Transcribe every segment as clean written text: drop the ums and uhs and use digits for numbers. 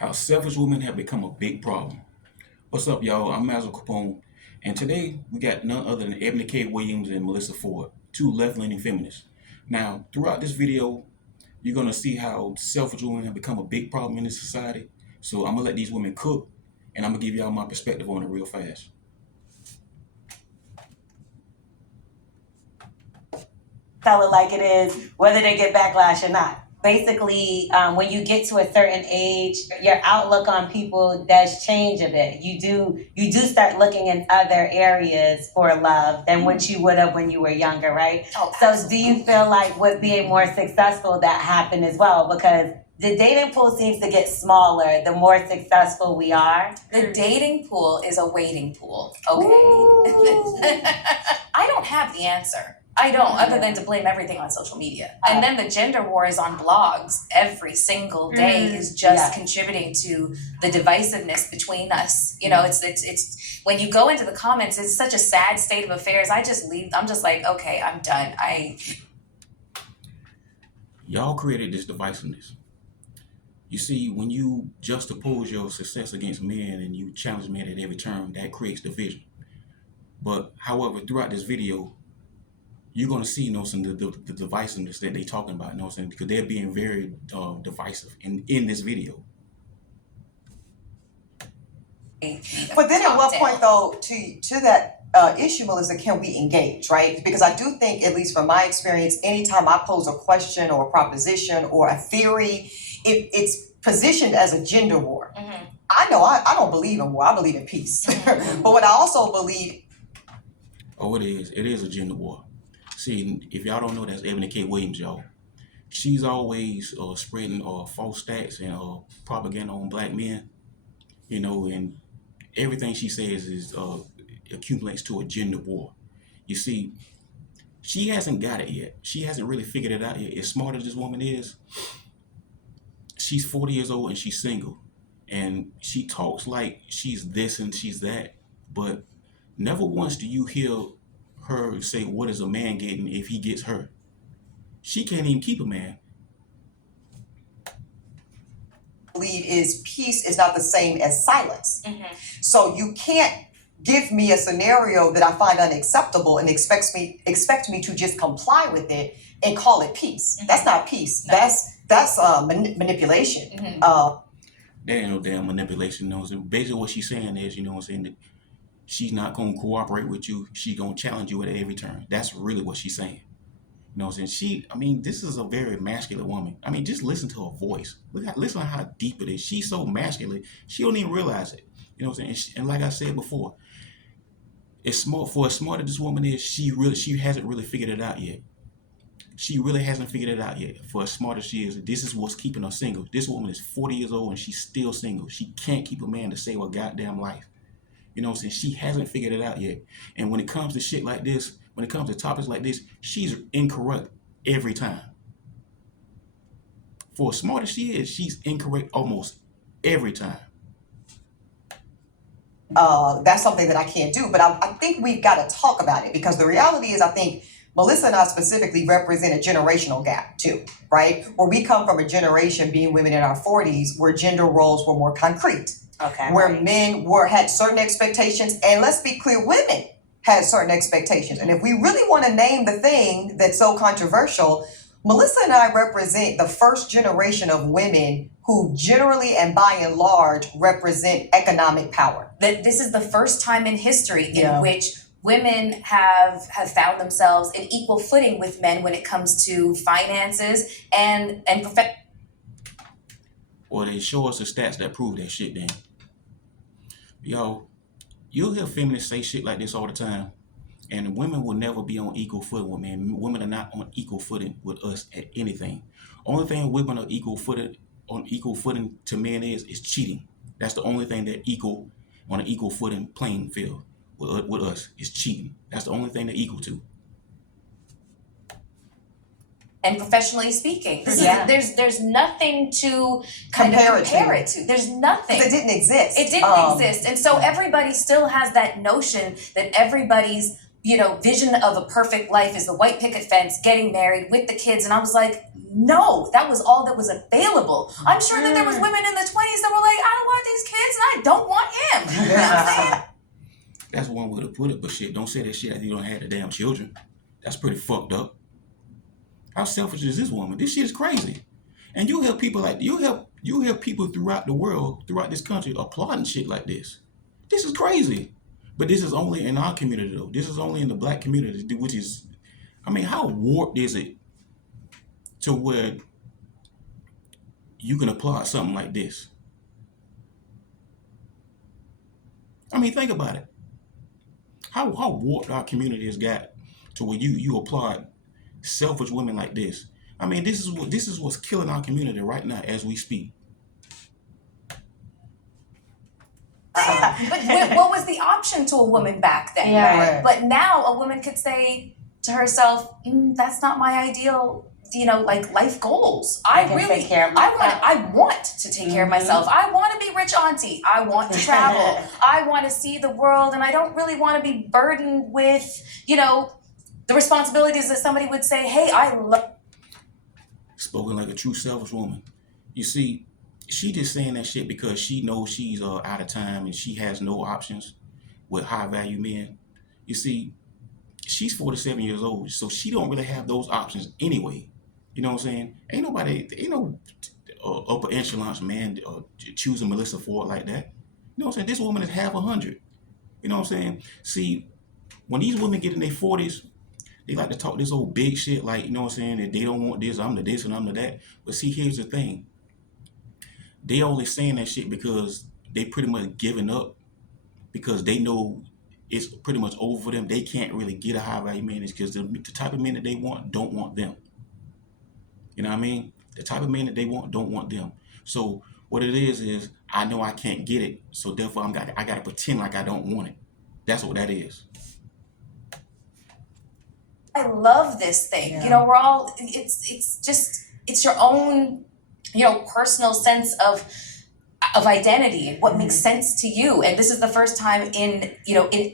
How selfish women have become a big problem. What's up, y'all? I'm Mazel Capone, and today we got none other than Ebony K. Williams and Melissa Ford, two left-leaning feminists. Now, throughout this video, you're gonna see how selfish women have become a big problem in this society. So I'm gonna let these women cook, and I'm gonna give y'all my perspective on it real fast. Tell it like it is, whether they get backlash or not. Basically, when you get to a certain age, your outlook on people does change a bit. You do start looking in other areas for love than what you would have when you were younger, right? Oh, so do you feel like with being more successful that happened as well? Because the dating pool seems to get smaller the more successful we are. The dating pool is a waiting pool, okay? I don't have the answer. I don't, other than to blame everything on social media. And then the gender war is on blogs every single day is just contributing to the divisiveness between us. You know, it's when you go into the comments, it's such a sad state of affairs. I just leave. I'm just like, okay, I'm done. Y'all created this divisiveness. You see, when you juxtapose your success against men and you challenge men at every turn, that creates division. But however, throughout this video, you're going to see, the divisiveness that they're talking about, because they're being very divisive in this video. But then at what point, though, to that issue, Melissa, can we engage, right? Because I do think, at least from my experience, anytime I pose a question or a proposition or a theory, it's positioned as a gender war. Mm-hmm. I know I don't believe in war. I believe in peace. Mm-hmm. But what I also believe... Oh, it is. It is a gender war. See, if y'all don't know, that's Ebony K. Williams, y'all. She's always spreading false stats and propaganda on black men, and everything she says is accumulates to a gender war. You see, she hasn't got it yet. She hasn't really figured it out yet. As smart as this woman is, she's 40 years old and she's single. And she talks like she's this and she's that, but never once do you hear her say, what is a man getting if he gets her? She can't even keep a man. Believe is peace is not the same as silence. Mm-hmm. So you can't give me a scenario that I find unacceptable and expect me to just comply with it and call it peace. Mm-hmm. That's not peace. No. That's manipulation. Mm-hmm. There ain't no damn manipulation. Basically what she's saying is, that she's not going to cooperate with you. She's going to challenge you at every turn. That's really what she's saying. This is a very masculine woman. Just listen to her voice. Listen to how deep it is. She's so masculine. She don't even realize it. And like I said before, it's smart for as smart as this woman is. She hasn't really figured it out yet. She really hasn't figured it out yet. For as smart as she is, this is what's keeping her single. This woman is 40 years old and she's still single. She can't keep a man to save her goddamn life. She hasn't figured it out yet. And when it comes to shit like this, when it comes to topics like this, she's incorrect every time. For as smart as she is, she's incorrect almost every time. That's something that I can't do, but I think we've got to talk about it, because the reality is, I think Melissa and I specifically represent a generational gap too, right? Where we come from a generation, being women in our 40s, where gender roles were more concrete. Okay. Where men had certain expectations, and let's be clear, women had certain expectations. And if we really want to name the thing that's so controversial, Melissa and I represent the first generation of women who generally and by and large represent economic power. That this is the first time in history in which women have found themselves in equal footing with men when it comes to finances and profession. Well, they show us the stats that prove that shit then. Yo, you'll hear feminists say shit like this all the time, and women will never be on equal footing with men. Women are not on equal footing with us at anything. Only thing women are on equal footing to men is cheating. That's the only thing that on an equal footing playing field with us is cheating. That's the only thing they're equal to. And professionally speaking, there's nothing to compare it to. There's nothing. It didn't exist. It didn't exist. And so everybody still has that notion that everybody's vision of a perfect life is the white picket fence, getting married with the kids. And I was like, no, that was all that was available. I'm sure that there was women in the 20s that were like, I don't want these kids and I don't want him. You know what I'm saying? That's one way to put it, but shit, don't say that shit after you don't have the damn children. That's pretty fucked up. How selfish is this woman? This shit is crazy. And you hear people you hear people throughout the world, throughout this country, applauding shit like this. This is crazy. But this is only in our community though. This is only in the black community, which is, I mean, how warped is it to where you can applaud something like this? I mean, think about it. How warped our community has got to where you applaud selfish women like this. I mean, this is what's killing our community right now as we speak. But what was the option to a woman back then? Yeah. Right. But now a woman could say to herself, that's not my ideal, like life goals. I can really, take care of myself. I want to take care of myself. I want to be rich auntie. I want to travel. I want to see the world, and I don't really want to be burdened with, the responsibilities that somebody would say, hey, I love. Spoken like a true selfish woman. You see, she just saying that shit because she knows she's out of time and she has no options with high value men. You see, she's 47 years old, so she don't really have those options anyway. You know what I'm saying? Ain't no upper echelon man choosing Melissa Ford like that. You know what I'm saying? This woman is half 100. You know what I'm saying? See, when these women get in their 40s, they like to talk this old big shit like, you know what I'm saying, that they don't want this, I'm the this and I'm the that. But see, here's the thing. They only saying that shit because they pretty much giving up because they know it's pretty much over for them. They can't really get a high value man because the type of men that they want don't want them. You know what I mean? The type of men that they want don't want them. So what it is I know I can't get it, so therefore I gotta pretend like I don't want it. That's what that is. I love this thing. Yeah. We're all, it's your own, personal sense of identity, what makes sense to you. And this is the first time in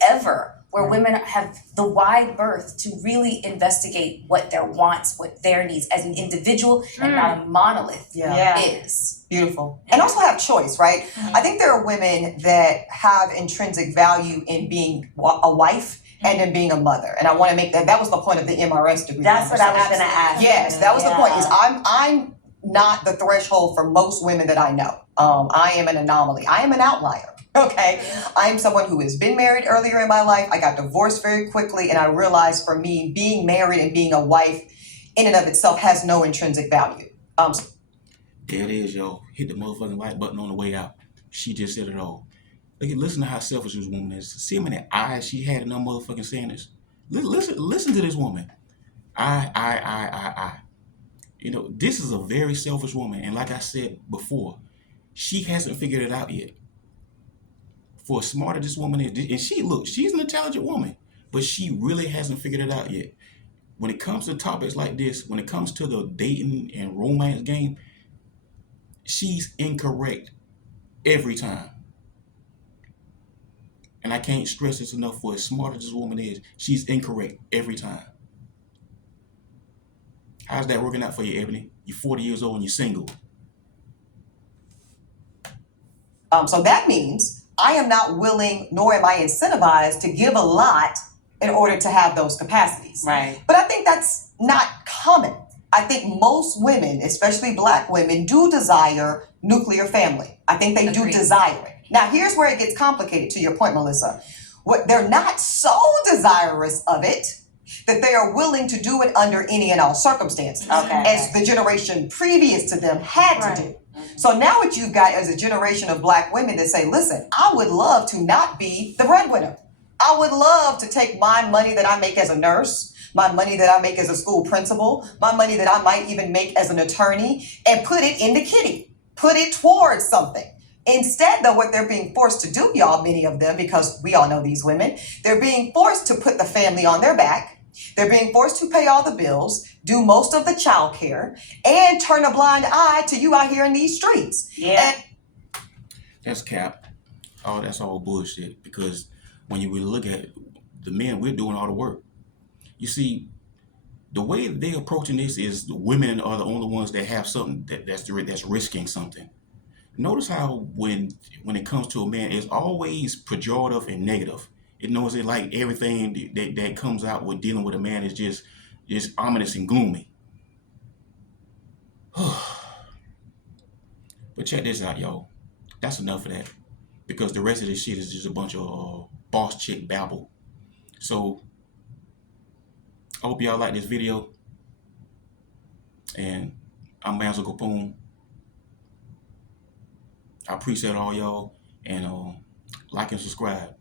ever where women have the wide berth to really investigate what their wants, what their needs as an individual and not a monolith is. Beautiful. And also have choice, right? I think there are women that have intrinsic value in being a wife and in being a mother. And I want to make that was the point of the MRS degree. That's what I was going to ask. Yes, that was the point. Is I'm not the threshold for most women that I know. I am an anomaly. I am an outlier. Okay, I'm someone who has been married earlier in my life. I got divorced very quickly, and I realized for me, being married and being a wife in and of itself has no intrinsic value. There it is, yo. Hit the motherfucking like button on the way out. She just said it all. Listen to how selfish this woman is. See how many eyes she had in her motherfucking saying this. Listen to this woman. I. This is a very selfish woman, and like I said before, she hasn't figured it out yet. For as smart as this woman is, and she's an intelligent woman, but she really hasn't figured it out yet. When it comes to topics like this, when it comes to the dating and romance game, she's incorrect every time. And I can't stress this enough, for as smart as this woman is, she's incorrect every time. How's that working out for you, Ebony? You're 40 years old and you're single. So that means I am not willing, nor am I incentivized to give a lot in order to have those capacities. Right. But I think that's not common. I think most women, especially Black women, do desire nuclear family. I think they do desire it. Now, here's where it gets complicated, to your point, Melissa. They're not so desirous of it that they are willing to do it under any and all circumstances, as the generation previous to them had to do. So now what you've got is a generation of Black women that say, listen, I would love to not be the breadwinner. I would love to take my money that I make as a nurse, my money that I make as a school principal, my money that I might even make as an attorney, and put it in the kitty, put it towards something. Instead, though, what they're being forced to do, y'all, many of them, because we all know these women, they're being forced to put the family on their back. They're being forced to pay all the bills, do most of the child care, and turn a blind eye to you out here in these streets. Yeah. That's cap. Oh, that's all bullshit. Because when you really look at it, the men, we're doing all the work. You see, the way they're approaching this is the women are the only ones that have something that's risking something. Notice how when it comes to a man, it's always pejorative and negative. It knows it like everything that comes out with dealing with a man is just ominous and gloomy. But check this out, y'all. That's enough of that. Because the rest of this shit is just a bunch of boss chick babble. So I hope y'all like this video. And I'm Master Capone. I appreciate all y'all. And like and subscribe.